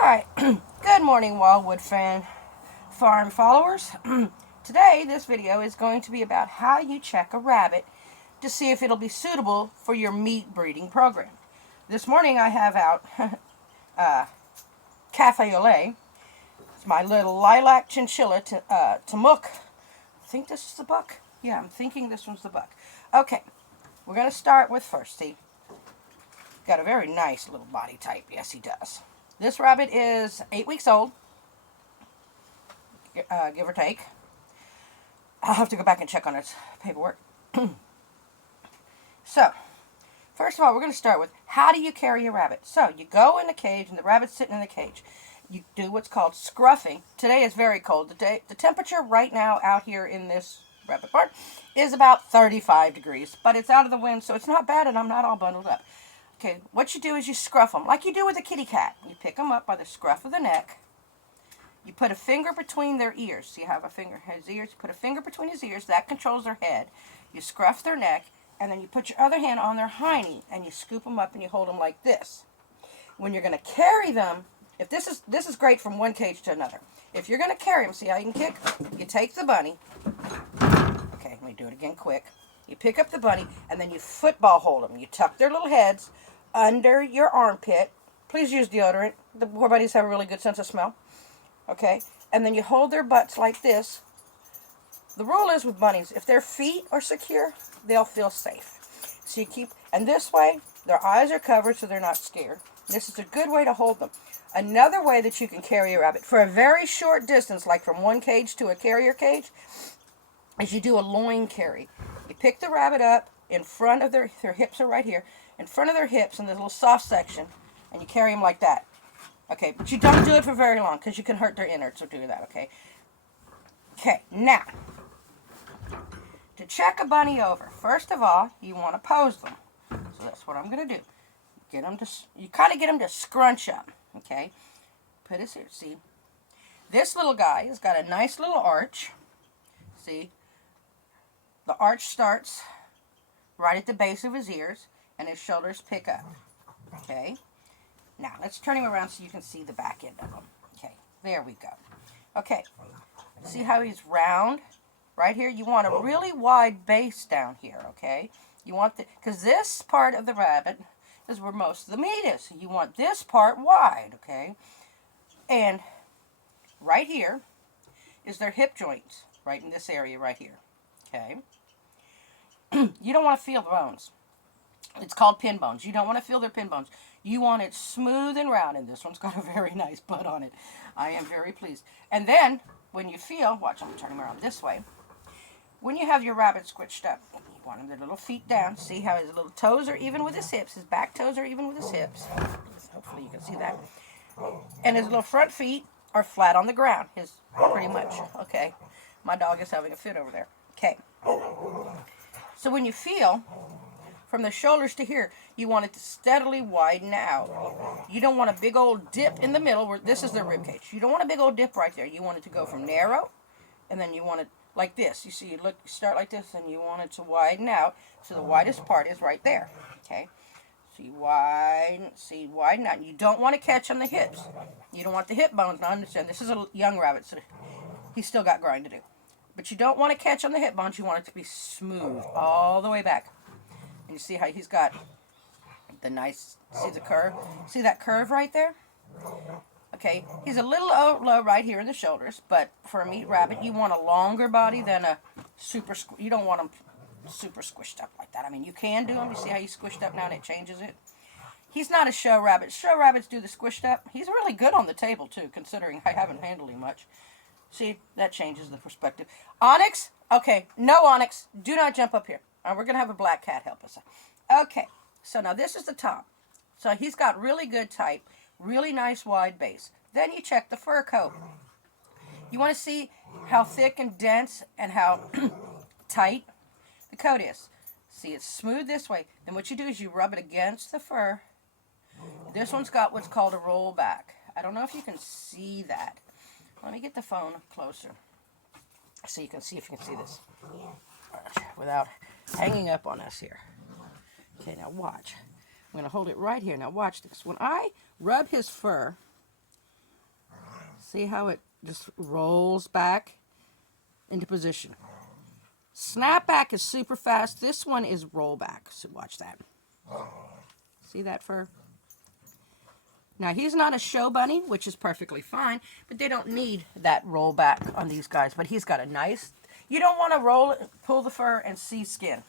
Alright, good morning Wildwood farm followers. Today this video is going to be about how you check a rabbit to see if it'll be suitable for your meat breeding program. This morning I have out Cafe au lait. It's my little lilac chinchilla TAMUK. I think this is the buck. Yeah, I'm thinking this one's the buck. Okay, we're going to start with first. See, got a very nice little body type. Yes, he does. This rabbit is 8 weeks old, give or take. I'll have to go back and check on its paperwork. So, first of all, we're going to start with how do you carry a rabbit? So, you go in the cage and the rabbit's sitting in the cage. You do what's called scruffing. Today is very cold. The temperature right now out here in this rabbit barn is about 35 degrees, but it's out of the wind, so it's not bad and I'm not all bundled up. Okay, what you do is you scruff them, like you do with a kitty cat. You pick them up by the scruff of the neck. You put a finger between their ears. So you have a finger, his ears. You put a finger between his ears. That controls their head. You scruff their neck, and then you put your other hand on their hiney, and you scoop them up and you hold them like this. When you're going to carry them, if this is great from one cage to another. If you're going to carry them, see how you can kick? You take the bunny. Okay, let me do it again quick. You pick up the bunny, and then you football hold them. You tuck their little heads under your armpit. Please use deodorant. The poor bunnies have a really good sense of smell. Okay? And then you hold their butts like this. The rule is with bunnies, if their feet are secure, they'll feel safe. So you keep, and this way, their eyes are covered so they're not scared. This is a good way to hold them. Another way that you can carry a rabbit for a very short distance, like from one cage to a carrier cage, is you do a loin carry. You pick the rabbit up in front of their hips are right here, in front of their hips in this little soft section, and you carry them like that. Okay, but you don't do it for very long because you can hurt their innards or do that, okay? Okay, now, to check a bunny over, first of all, you want to pose them. So that's what I'm going to do. Get them to, you kind of get them to scrunch up, okay? Put his here, see? This little guy has got a nice little arch, see? The arch starts right at the base of his ears, and his shoulders pick up. Okay? Now, let's turn him around so you can see the back end of him. Okay, there we go. Okay, see how he's round? Right here, you want a really wide base down here, okay? You want the, because this part of the rabbit is where most of the meat is. You want this part wide, okay? And right here is their hip joints, right in this area right here, okay? You don't want to feel the bones. It's called pin bones. You don't want to feel their pin bones. You want it smooth and round, and this one's got a very nice butt on it. I am very pleased. And then, when you feel, watch, I'm turning around this way. When you have your rabbit squished up, you want him their little feet down. See how his little toes are even with his hips. His back toes are even with his hips. Hopefully you can see that. And his little front feet are flat on the ground. His, pretty much. Okay. My dog is having a fit over there. Okay. So when you feel, from the shoulders to here, you want it to steadily widen out. You don't want a big old dip in the middle, where this is the rib cage. You don't want a big old dip right there. You want it to go from narrow, and then you want it like this. You see, you start like this, and you want it to widen out. So the widest part is right there. Okay? So you widen out. You don't want to catch on the hips. You don't want the hip bones. Now understand, this is a young rabbit, so he's still got growing to do. But you don't want to catch on the hip bones. You want it to be smooth all the way back. And you see how he's got the nice, see the curve? See that curve right there? Okay, he's a little low right here in the shoulders, but for a meat rabbit, you want a longer body than a super, you don't want him super squished up like that. I mean, you can do him. You see how he's squished up now and it changes it? He's not a show rabbit. Show rabbits do the squished up. He's really good on the table, too, considering I haven't handled him much. See, that changes the perspective. Onyx? Okay, no Onyx. Do not jump up here. We're going to have a black cat help us. Okay, so now this is the top. So he's got really good type, really nice wide base. Then you check the fur coat. You want to see how thick and dense and how tight the coat is. See, it's smooth this way. Then what you do is you rub it against the fur. This one's got what's called a roll back. I don't know if you can see that. Let me get the phone closer so you can see if you can see this without hanging up on us here. Okay, now watch. I'm going to hold it right here. Now watch this. When I rub his fur See how it just rolls back into position. Snap back is super fast. This one is roll back. So watch that. See that fur? Now he's not a show bunny, which is perfectly fine, but they don't need that roll back on these guys. But he's got a nice, you don't want to roll it, pull the fur and see skin.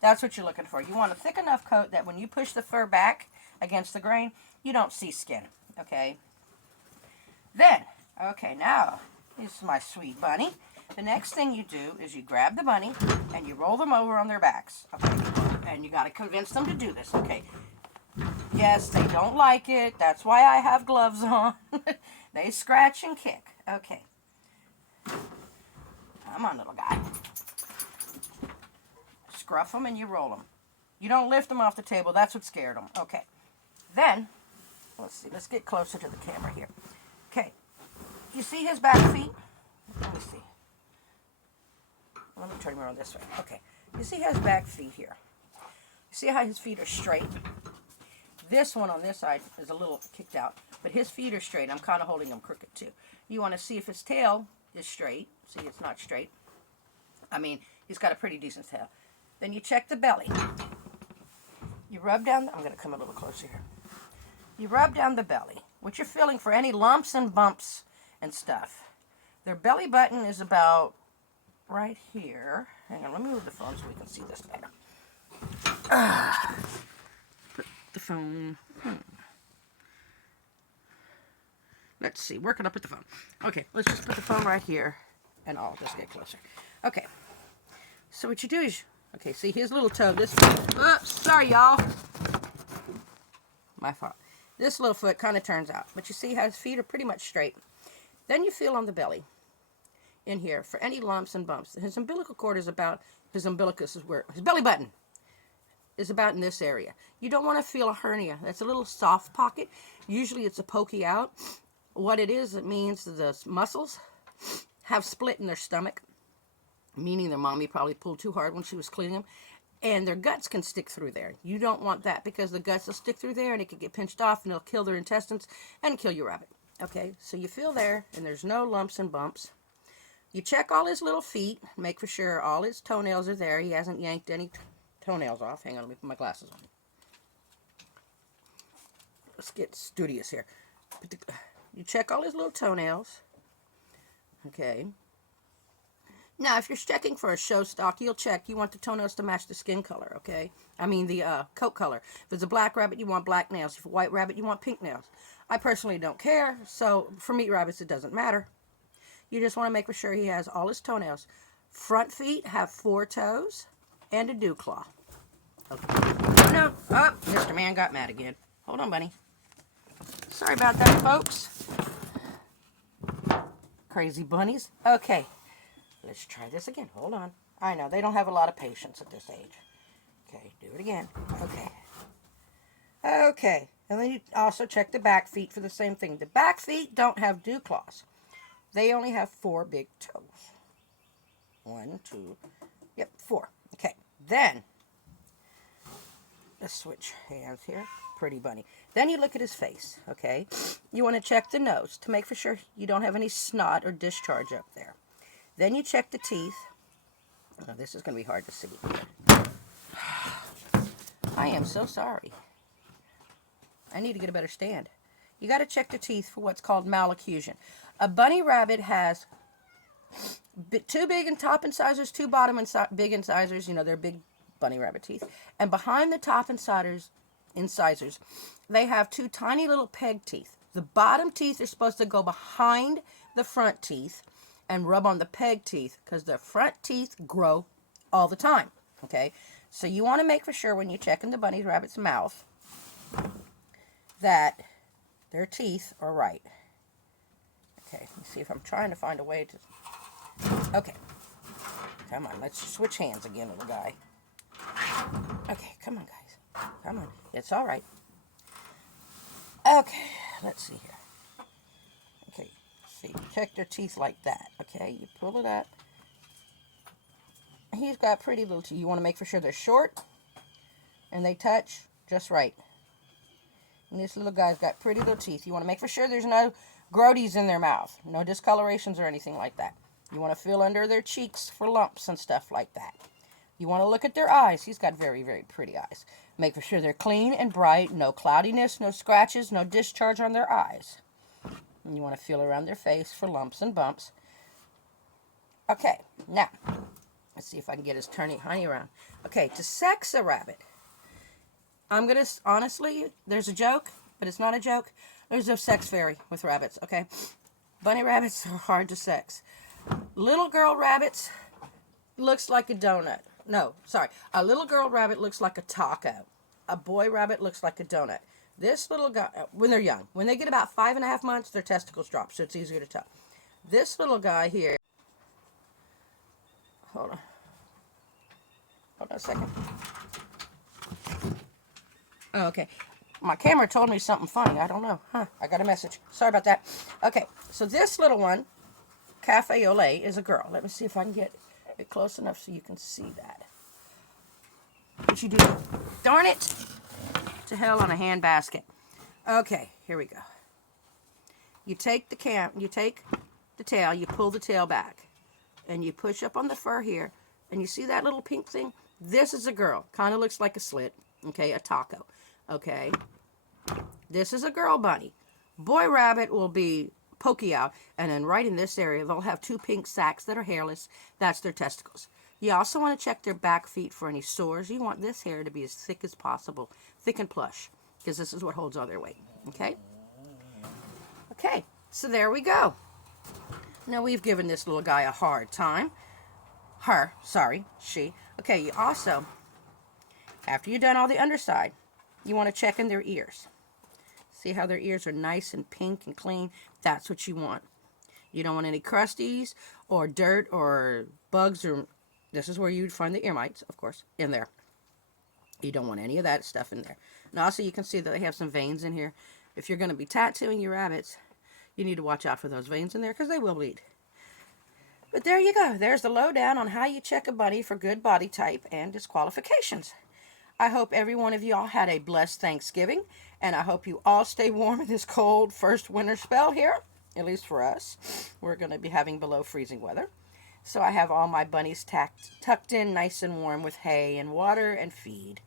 That's what you're looking for. You want a thick enough coat that when you push the fur back against the grain, you don't see skin, okay? Then, okay, now, this is my sweet bunny. The next thing you do is you grab the bunny and you roll them over on their backs, okay? And you got to convince them to do this, okay? Yes, they don't like it. That's why I have gloves on. They scratch and kick. Okay. Come on, little guy. Scruff them and you roll them. You don't lift them off the table. That's what scared them. Okay. Then, let's see. Let's get closer to the camera here. Okay. You see his back feet? Let me see. Let me turn him around this way. Okay. You see his back feet here? You see how his feet are straight? This one on this side is a little kicked out, but his feet are straight. I'm kind of holding him crooked too. You want to see if his tail is straight. See, it's not straight. I mean, he's got a pretty decent tail. Then you check the belly. You rub down, I'm going to come a little closer here. You rub down the belly, which you're feeling for any lumps and bumps and stuff. Their belly button is about right here. Hang on, let me move the phone so we can see this better. Put the phone. Let's see, where can I put the phone? Okay, let's just put the phone right here, and I'll just get closer. Okay, so what you do is, okay, see his little toe, this, oops, sorry y'all. My fault. This little foot kind of turns out, but you see how his feet are pretty much straight. Then you feel on the belly, in here, for any lumps and bumps. His umbilical cord is about, his umbilicus is where, his belly button is about in this area. You don't want to feel a hernia. That's a little soft pocket. Usually it's a pokey out. What it is, it means the muscles have split in their stomach, meaning their mommy probably pulled too hard when she was cleaning them, and their guts can stick through there. You don't want that because the guts will stick through there and it can get pinched off and it'll kill their intestines and kill your rabbit. Okay, so you feel there and there's no lumps and bumps. You check all his little feet, make for sure all his toenails are there. He hasn't yanked any toenails off. Hang on, let me put my glasses on. Let's get studious here. You check all his little toenails. Okay. Now, if you're checking for a show stock, you'll check. You want the toenails to match the skin color, okay? I mean the coat color. If it's a black rabbit, you want black nails. If it's a white rabbit, you want pink nails. I personally don't care, so for meat rabbits, it doesn't matter. You just want to make for sure he has all his toenails. Front feet have 4 toes and a dew claw. Okay. No, oh, Mr. Man got mad again. Hold on, bunny. Sorry about that, folks. Crazy bunnies. Okay, let's try this again. Hold on. I know, they don't have a lot of patience at this age. Okay, do it again. Okay. Okay, and then you also check the back feet for the same thing. The back feet don't have dew claws. They only have 4 big toes. 1, 2, yep, 4. Okay, then, let's switch hands here. Pretty bunny. Then you look at his face, okay? You want to check the nose to make for sure you don't have any snot or discharge up there. Then you check the teeth. Oh, this is going to be hard to see. I am so sorry. I need to get a better stand. You got to check the teeth for what's called malocclusion. A bunny rabbit has 2 big and top incisors, 2 bottom big incisors. You know, they're big bunny rabbit teeth. And behind the top incisors, they have 2 tiny little peg teeth. The bottom teeth are supposed to go behind the front teeth and rub on the peg teeth because the front teeth grow all the time. Okay, so you want to make for sure when you're checking the bunny rabbit's mouth that their teeth are right. Okay, let's see if I'm trying to find a way to... Okay, come on, let's switch hands again, little guy. Okay, come on, guys. Come on, it's all right. Okay, let's see here. Okay, see, check their teeth like that. Okay, you pull it up. He's got pretty little teeth. You want to make for sure they're short and they touch just right. And this little guy's got pretty little teeth. You want to make for sure there's no growties in their mouth. No discolorations or anything like that. You want to feel under their cheeks for lumps and stuff like that. You want to look at their eyes. He's got very, very pretty eyes. Make sure they're clean and bright. No cloudiness, no scratches, no discharge on their eyes. And you want to feel around their face for lumps and bumps. Okay, now, let's see if I can get his honey around. Okay, to sex a rabbit, I'm going to, honestly, there's a joke, but it's not a joke. There's no sex fairy with rabbits, okay? Bunny rabbits are hard to sex. Little girl rabbits looks like a donut. No, sorry. A little girl rabbit looks like a taco. A boy rabbit looks like a donut. This little guy, when they're young, when they get about 5.5 months, their testicles drop, so it's easier to tell. This little guy here, hold on a second. Oh, okay. My camera told me something funny. I don't know. I got a message. Sorry about that. Okay, so this little one, Cafe Olay, is a girl. Let me see if I can get it close enough so you can see that. What you do? Darn it! To hell on a hand basket. Okay, here we go. You take the tail, you pull the tail back, and you push up on the fur here, and you see that little pink thing? This is a girl. Kind of looks like a slit. Okay, a taco. Okay, this is a girl bunny. Boy rabbit will be pokey out, and then right in this area, they'll have 2 pink sacs that are hairless. That's their testicles. You also want to check their back feet for any sores. You want this hair to be as thick as possible, thick and plush, because this is what holds all their weight. Okay? Okay, so there we go. Now we've given this little guy a hard time. She. Okay, you also, after you've done all the underside, you want to check in their ears. See how their ears are nice and pink and clean? That's what you want. You don't want any crusties or dirt or bugs, or this is where you'd find the ear mites, of course, in there. You don't want any of that stuff in there. And also you can see that they have some veins in here. If you're going to be tattooing your rabbits, you need to watch out for those veins in there because they will bleed. But there you go. There's the lowdown on how you check a bunny for good body type and disqualifications. I hope every one of y'all had a blessed Thanksgiving, and I hope you all stay warm in this cold first winter spell here, at least for us. We're going to be having below freezing weather. So I have all my bunnies tucked in nice and warm with hay and water and feed.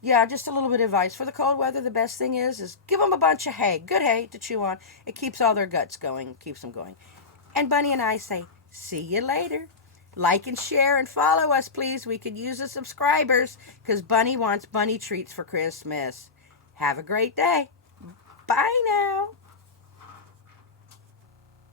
Yeah, just a little bit of advice. For the cold weather, the best thing is give them a bunch of hay, good hay to chew on. It keeps all their guts going, keeps them going. And Bunny and I say, see you later. Like and share and follow us, please. We could use the subscribers because Bunny wants bunny treats for Christmas. Have a great day. Bye now.